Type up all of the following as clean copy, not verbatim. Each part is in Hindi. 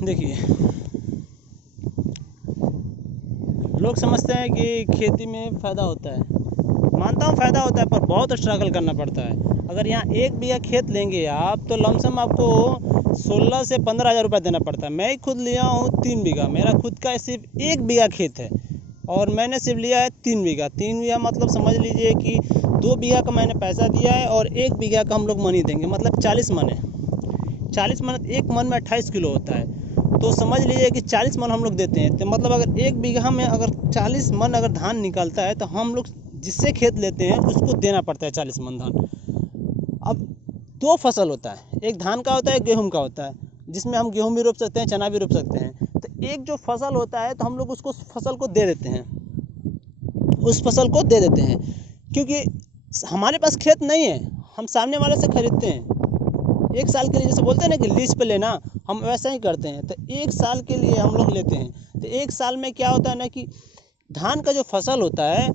देखिए, लोग समझते हैं कि खेती में फ़ायदा होता है। मानता हूँ फ़ायदा होता है, पर बहुत स्ट्रगल करना पड़ता है। अगर यहाँ 1 बीघा खेत लेंगे आप तो लमसम आपको 16 से 15 हज़ार रुपये देना पड़ता है। मैं ही खुद लिया हूँ 3 बीघा, मेरा खुद का सिर्फ 1 बीघा खेत है और मैंने सिर्फ लिया है 3 बीघा। 3 बीघा मतलब समझ लीजिए कि 2 बीघा का मैंने पैसा दिया है और 1 बीघा का हम लोग मनी देंगे, मतलब 40 मन है। 40 मन, 1 मन में 28 किलो होता है, तो समझ लीजिए कि 40 मन हम लोग देते हैं। तो मतलब अगर 1 बीघा में अगर 40 मन अगर धान निकलता है तो हम लोग जिससे खेत लेते हैं उसको देना पड़ता है 40 मन धान। अब 2 फसल होता है, एक धान का होता है, गेहूं का होता है, जिसमें हम गेहूं भी रोप सकते हैं, चना भी रोप सकते हैं। तो एक जो फसल होता है तो हम लोग उसको फसल को दे देते हैं, उस फसल को दे देते हैं, क्योंकि हमारे पास खेत नहीं है, हम सामने वाले से खरीदते हैं। 1 साल के लिए, जैसे बोलते हैं ना कि लीज पे लेना, हम वैसा ही करते हैं। तो 1 साल के लिए हम लोग लेते हैं। तो 1 साल में क्या होता है ना कि धान का जो फसल होता है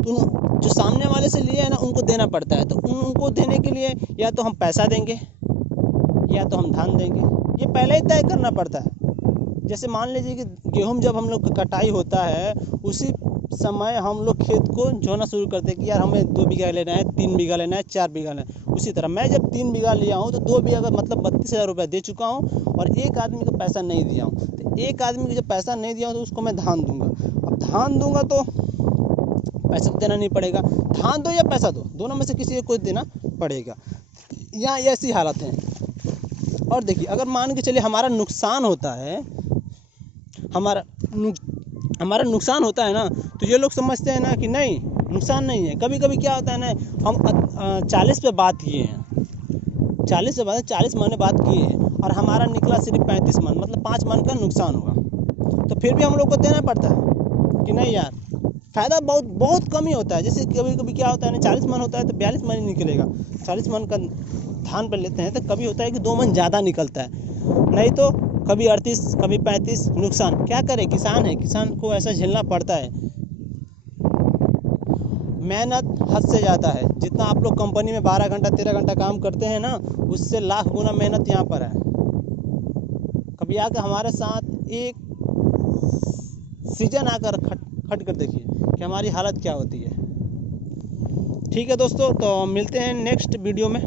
तो जो सामने वाले से लिए है ना उनको देना पड़ता है। तो उनको देने के लिए या तो हम पैसा देंगे या तो हम धान देंगे, ये पहले ही तय करना पड़ता है। जैसे मान लीजिए कि गेहूँ जब हम लोग का कटाई होता है उसी समय हम लोग खेत को जोतना शुरू करते हैं कि यार हमें 2 बीघा लेना है, 3 बीघा लेना है, 4 बीघा लेना है। उसी तरह मैं जब 3 बीघा लिया हूँ तो 2 बीघा का मतलब 32,000 रुपये दे चुका हूँ और एक आदमी को पैसा नहीं दिया हूँ। तो एक आदमी को जब पैसा नहीं दिया हूँ तो उसको मैं धान दूंगा। अब धान दूंगा तो पैसा देना नहीं पड़ेगा, धान दो या पैसा दो, दोनों में से किसी को देना पड़ेगा। यहाँ ऐसी हालत है। और देखिए, अगर मान के चलिए हमारा नुकसान होता है, हमारा नुकसान होता है ना, तो ये लोग समझते हैं ना कि नहीं नुकसान नहीं है। कभी कभी क्या होता है ना, हम 40 पे बात किए हैं, 40 मन बात किए हैं और हमारा निकला सिर्फ 35 मन, मतलब 5 मन का नुकसान होगा। तो फिर भी हम लोग को देना पड़ता है कि नहीं यार, फ़ायदा बहुत कम ही होता है। जैसे कभी कभी क्या होता है ना, 40 मन होता है तो 42 मन ही निकलेगा। 40 मन का धान पर लेते हैं तो कभी होता है कि 2 मन ज़्यादा निकलता है, नहीं तो कभी 38, कभी 35 नुकसान। क्या करे, किसान है, किसान को ऐसा झेलना पड़ता है। मेहनत हद से ज़्यादा है। जितना आप लोग कंपनी में 12 घंटा 13 घंटा काम करते हैं ना, उससे लाख गुना मेहनत यहाँ पर है। कभी आकर हमारे साथ एक सीजन आकर खट कर देखिए कि हमारी हालत क्या होती है। ठीक है दोस्तों, तो मिलते हैं नेक्स्ट वीडियो में।